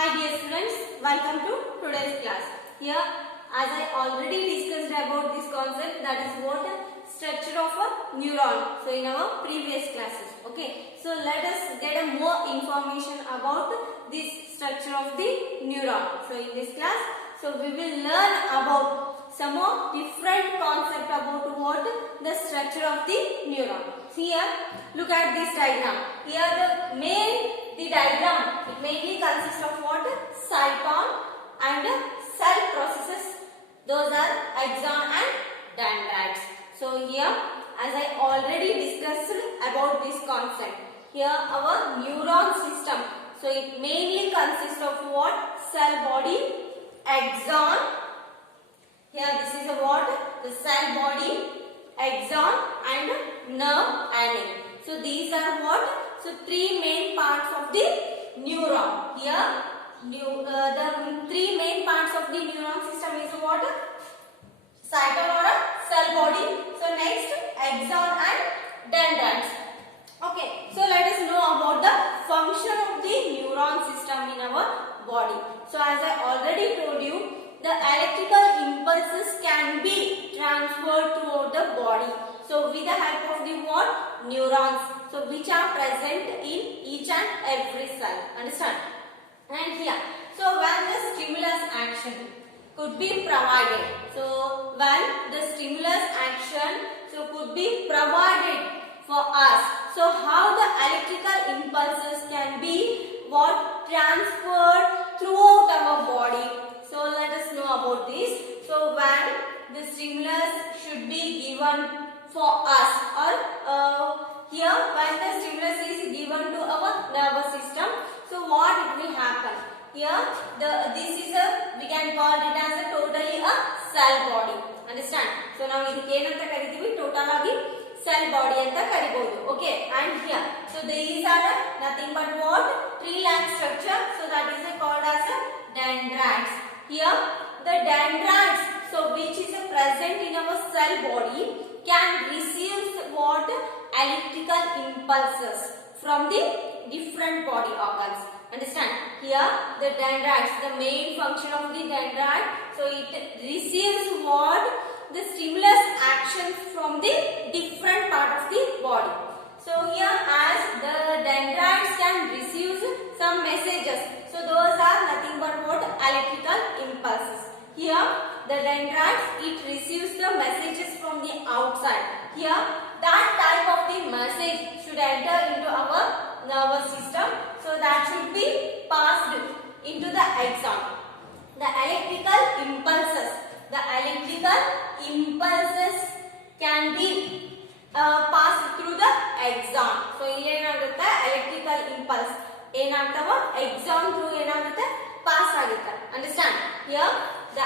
Hi dear students, welcome to today's class. Here, as I already discussed about this concept, that is what structure of a neuron. So in our previous classes, okay. So let us get a more information about this structure of the neuron. So in this class, so we will learn about some more different concept about what the structure of the neuron. Here, look at this diagram. Here the diagram, it mainly consists of what? Cyton and cell processes. Those are axon and dendrites. So here, as I already discussed about this concept, here our neuron system. So it mainly consists of what? Cell body, axon. Here this is a what? The cell body, axon and nerve ending. So these are what? So three main parts of the neuron. Here the three main parts of the neuron system is what? Cyton or a cell body. So next axon and dendrites. Okay. So let us know about the function of the neuron system in our body. So as I already told you, the electrical impulses can be transferred throughout the body. So with the help of the what? Neurons. So which are present in each and every cell. Understand? And here, so when the stimulus action could be provided. So when the stimulus action could be provided for us. So how the electrical impulses can be what? Transferred throughout our body. So let us know about this. So when the stimulus should be given for us, or here when the stimulus is given to our nervous system, so what it will happen? Here this is we can call it as a totally a cell body. Understand? So now ಇದಕ್ಕೆ ಏನಂತ ಕರಿತೀವಿ? Total ಆಗಿ cell body ಅಂತ ಕರಿಬಹುದು. Okay, and here so these are nothing but what? Tree-like structure. So that is called as dendrites. Here the dendrites, so which is present in our cell body, can receive what? Electrical impulses from the different body organs. Understand? Here the dendrites, the main function of the dendrite, so it receives what? The stimulus actions from the different part of the body. So here as the dendrites can receive some messages, so those are nothing but what? Electrical impulses. Here the dendrites, it receives the messages from the outside. Here that type of the message should enter into our nervous system, so that should be passed into the axon. The electrical impulses can be passed through the axon. So ಇಲ್ಲಿ ಏನಾಗುತ್ತೆ? Electrical impulse ಏನಾಗ್ತವ? Axon through ಏನಾಗುತ್ತೆ? Pass ಆಗುತ್ತೆ. Understand? Here the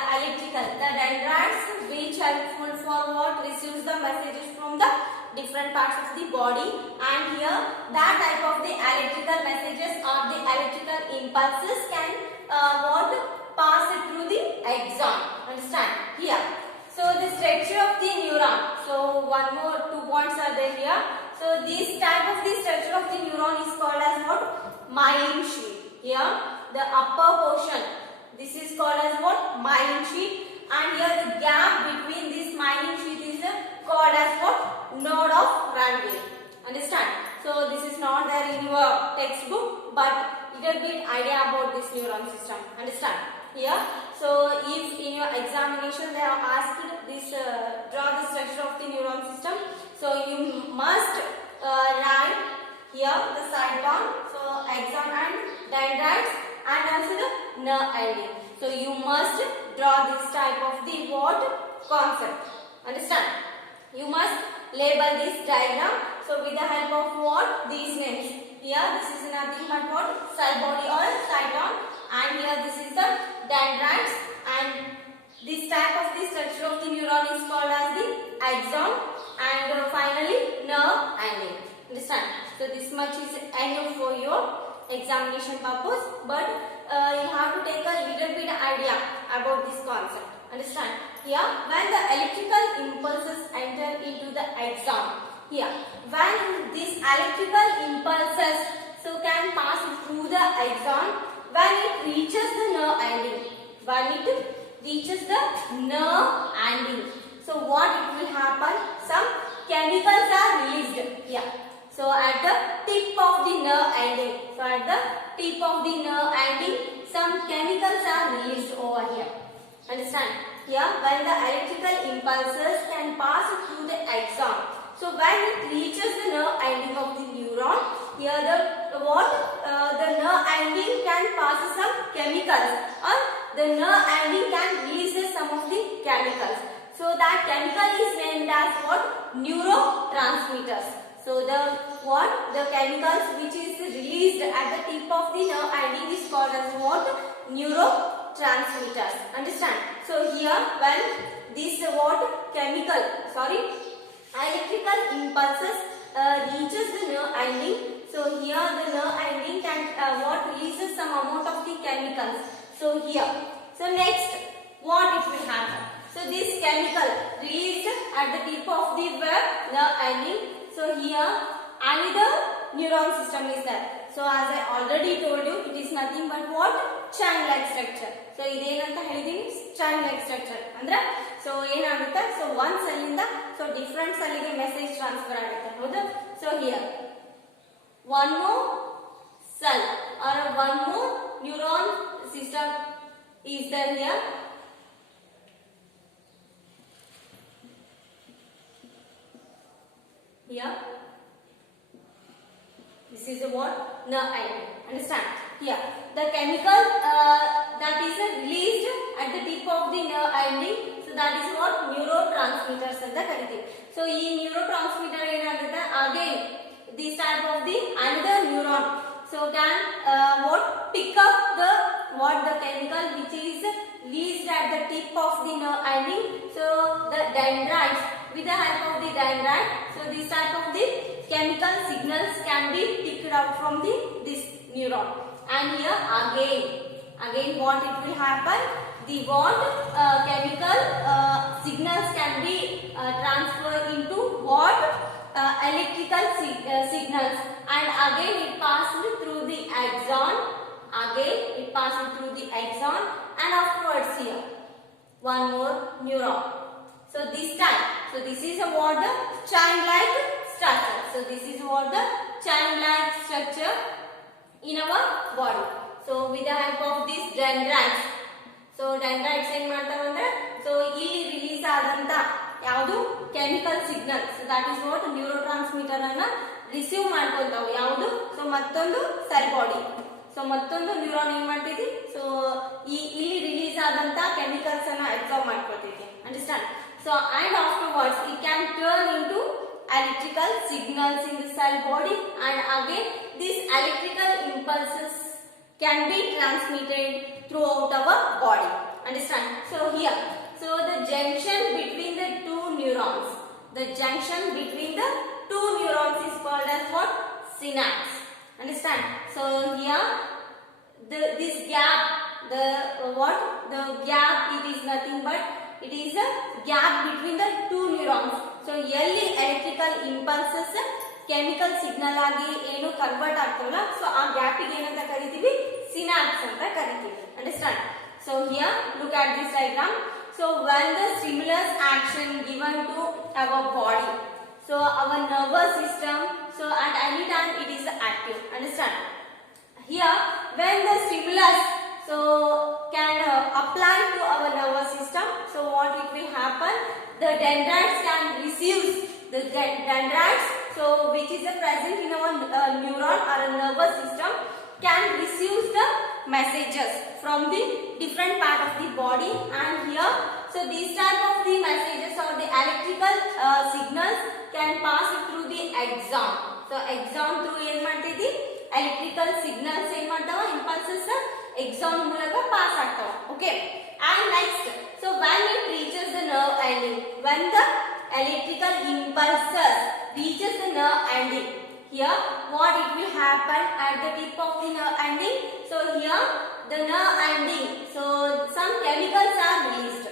dendrites which helpful for what? Receives the messages from the different parts of the body, and here that type of the electrical messages or the electrical impulses can what? Pass it through the axon. Understand? Here, so the structure of the neuron, so one more 2 points are there here. So this type of the structure of the neuron is called as what? Myelin sheath. Here the upper portion, this is called as what? Myelin sheath, and here the gap between this myelin sheath is called as what? Node of Ranvier. Understand? So this is not there in your textbook, but little bit idea about this neuron system. Understand? Here, so if in your examination they have asked this draw the structure of the neuron system, so you must write here the cyton, so axon and dendrites, and also the nerve ending. So you must draw this type of the what? Concept. Understand? You must label this diagram, so with the help of what? These names. Here this is nothing but what? Cell body or cyton, and here this is the dendrites, and this type of the structure of the neuron is called as the axon, and finally nerve ending. Understand? So this much is enough for your examination purpose, but you have to take a little bit idea about this concept. Understand? Here when the electrical impulses enter into the axon, here when these electrical impulses so can pass through the axon, when it reaches reaches the nerve ending. So what it will happen? Some chemicals are released here. So at the tip of the nerve ending. So at the tip of the nerve ending, some chemicals are released over here. Understand? Here, when the electrical impulses can pass through the axon. So when it reaches the nerve ending of the neuron, here the nerve ending can pass some chemicals, or the nerve ending can release some of the chemicals. So that chemical is named as what? Neurotransmitters. So the chemicals which is released at the tip of the nerve ending is called as what? Neurotransmitters. Understand? So here when this electrical impulses reaches the nerve ending. So here the nerve ending can releases some amount of the chemicals. So here. So next, what it will happen? So this chemical released at the tip of the nerve ending. So here another neuron system is there. So as I already told you, it is nothing but what? Chain-like structure. So idenanta helidini chain-like structure. Andre so enagutte? So one cell inda so different cell ige message transfer agutte. Hauda? So here one more cell or one more neuron system is there here. Here, this is what? Nerve ending. Understand? Here, the chemical that is released at the tip of the nerve ending. So that is what? Neurotransmitters ಅಂತ ಕರೀತೀವಿ. So ಈ neurotransmitter ಏನಾಗುತ್ತೆ? Again, this type of the another neuron. So can pick up the chemical which is released at the tip of the nerve ending. So the dendrites, with the help of the dendrite, so this type of the chemical signals can be picked out from this neuron. And here again what it will happen? The chemical signals can be transferred into electrical signals, and again it passes through the axon. And afterwards here one more neuron. So this is what the chain-like structure. So this is what the chain-like structure in our body. So with the help of these dendrites. So dendrites ಏನು ಮಾಡ್ತಾವೆ ಅಂದ್ರೆ so ಇಲ್ಲಿ release ಆದಂತ ಯಾವುದು chemical signal. So that is what neurotransmitter ಅನ್ನ receive ಮಾಡ್ಕೊಂತಾವೆ. ಯಾವುದು? So ಮತ್ತೊಂದು cell body. So ಮತ್ತೊಂದು ನ್ಯೂರಾನ್ ಏನು ಮಾಡ್ತೈತಿ? So ಇಲ್ಲಿ ರಿಲೀಸ್ ಆದಂತ chemicals ಅನ್ನ absorb ಮಾಡ್ಕೊಳ್ತೈತಿ. Understand? So and afterwards it can turn into electrical signals in the cell body, and again these electrical impulses can be transmitted throughout our body. Understand? So here, so the junction between the two neurons is called as what? Synapse. Understand? So here this gap, the gap, it is nothing but it is a gap between the two neurons. So early electrical impulses chemical signal ಆಗಿ ಏನು convert ಆಗ್ತಾವಲ್ಲ, so ಆ gap ಗೆ ಏನಂತ ಕರೀತೀವಿ? Synapse ಅಂತ ಕರೀತೀವಿ. Understand? So here look at this diagram. So when the stimulus action given to our body, so our nervous system, so at any time it is active. Understand? Here when the stimulus so can apply to our nervous system, so what it will happen? The dendrites can receive the dendrites, so which is present in our neuron or nervous system, can receive the messages from the different part of the body. And here, so these type of the messages or the electrical signals can pass through the axon. So axon through ಏನು ಮಾಡ್ತೈತಿ? Electrical signals ಏನು ಮಾಡ್ತಾವ? Impulses axon ಮೂಲಕ pass ಆಗ್ತಾವ. Okay. And next, so when it reaches the nerve ending, when the electrical impulses reaches the nerve ending, here what it will happen at the tip of the nerve ending? So here the nerve ending, so some chemicals are released.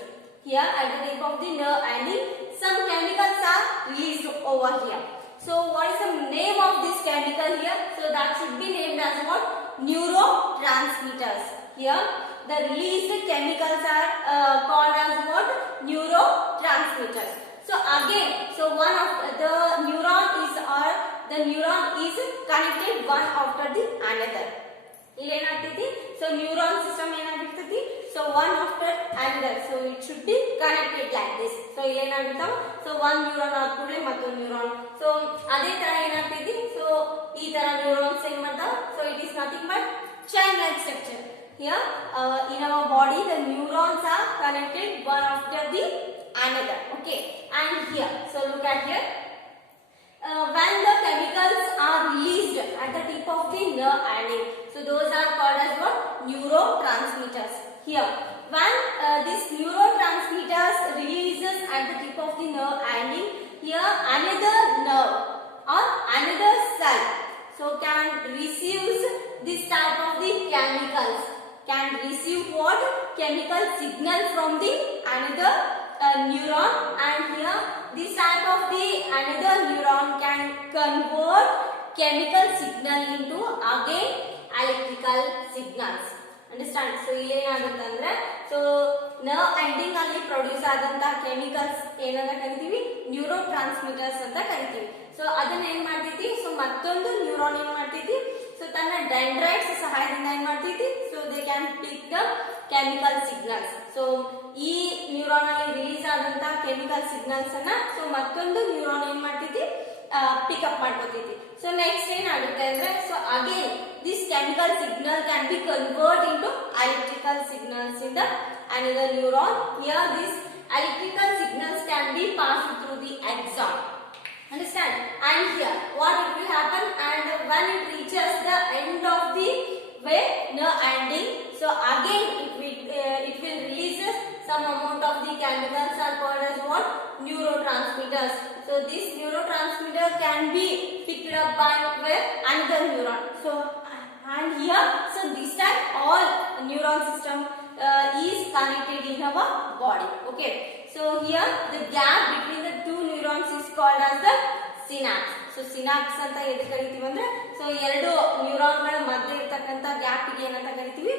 Here at the tip of the nerve ending, some chemicals are released over here. So what is the name of this chemical here? So that should be named as what? neurotransmitters. Here the released chemicals are called as what? Neurotransmitters. So again, so one of the neuron is connected one after the another. ಇಲ್ಲಿ ಏನಾಗ್ತೈತಿ? So neuron system ಏನಾಗಿರ್ತೈತಿ? So one after another. So it should be connected like this. So ಇಲ್ಲಿ ಏನಾಗಿರ್ತಾವ? So one neuron ಆದ ಕೂಡಲೇ ಮತ್ತೊಂದು neuron. So ಅದೇ ತರ ಏನಾಗ್ತೈತಿ? So ಈ ತರ neurons ಏನ್ ಮಾಡ್ತಾವ? So it is nothing but chain like structure. Here in our body the neurons are connected one after the another. Okay, and here, so look at here. When the chemicals are released at the tip of the nerve ending, so those are called as what? Neurotransmitters. Here, when this neurotransmitters releases at the tip of the nerve ending, here another nerve or another cell so can receive this type of the chemicals, can receive what? Chemical signal from the another neuron, and here this type of the another neuron can convert chemical signal into again electrical signals. Understand? So ಇಲ್ಲಿ ಏನಾಗುತ್ತೆ ಅಂದ್ರೆ so nerve ending ಅಲ್ಲಿ produce ಆದಂತ chemicals ಏನಂತ ಕರಿತೀವಿ? ನ್ಯೂರೋಟ್ರಾನ್ಸ್ಮಿಟರ್ಸ್ ಅಂತ ಕರಿತೀವಿ. So ಅದನ್ನ ಏನ್ ಮಾಡ್ತೈತಿ? ಸೊ ಮತ್ತೊಂದು ನ್ಯೂರಾನ್ ಏನ್ ಮಾಡ್ತೈತಿ? ಸೊ ತನ್ನ ಡೆಂಡ್ರೈಟ್ಸ್ ಸಹಾಯದಿಂದ ಏನ್ ಮಾಡ್ತೈತಿ? So they can pick the chemical signals. So ಈ ನ್ಯೂರಾನ್ ಅಲ್ಲಿ ರಿಲೀಸ್ ಆದಂತ ಕೆಮಿಕಲ್ ಸಿಗ್ನಲ್ಸ್ ಅನ್ನ ಸೊ ಮತ್ತೊಂದು ನ್ಯೂರಾನ್ ಏನ್ ಮಾಡ್ತೈತಿ? ಪಿಕಪ್ ಮಾಡ್ಕೊತೈತಿ. ಸೊ ನೆಕ್ಸ್ಟ್ ಏನಾಗುತ್ತೆ ಅಂದ್ರೆ so again this chemical signal can be convert into electrical signals in the another neuron. Here these electrical signals can be passed through the axon. Understand? And here what it will happen, and when it reaches the end of the wave nerve ending, so again it will releases some amount of the chemicals are called as what? Neurotransmitters. So this neurotransmitter can be picked up by another neuron. So and here, so this time all neuron system is connected in our body. Okay, so here the gap between the two neurons is called as the synapse. So synapse ಅಂತ ಎದು ಕರಿತೀವಿ ಅಂದ್ರೆ so ಎರಡು ನ್ಯೂರಾನ್ಗಳ ಮಧ್ಯೆ ಇರತಕ್ಕಂತ gap ಗೆ ಏನಂತ ಕರಿತೀವಿ?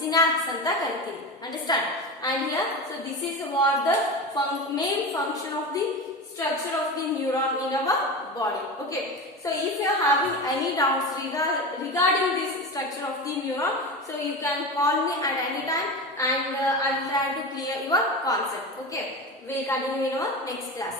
synapse ಅಂತ ಕರಿತೀವಿ. Understand? And here, so this is what the main function of the structure of the neuron in our body. Okay, so if you are having any doubts regarding this structure of the neuron, so you can call me at any time, and I will try to clear your concept. Okay, we will continue in our next class.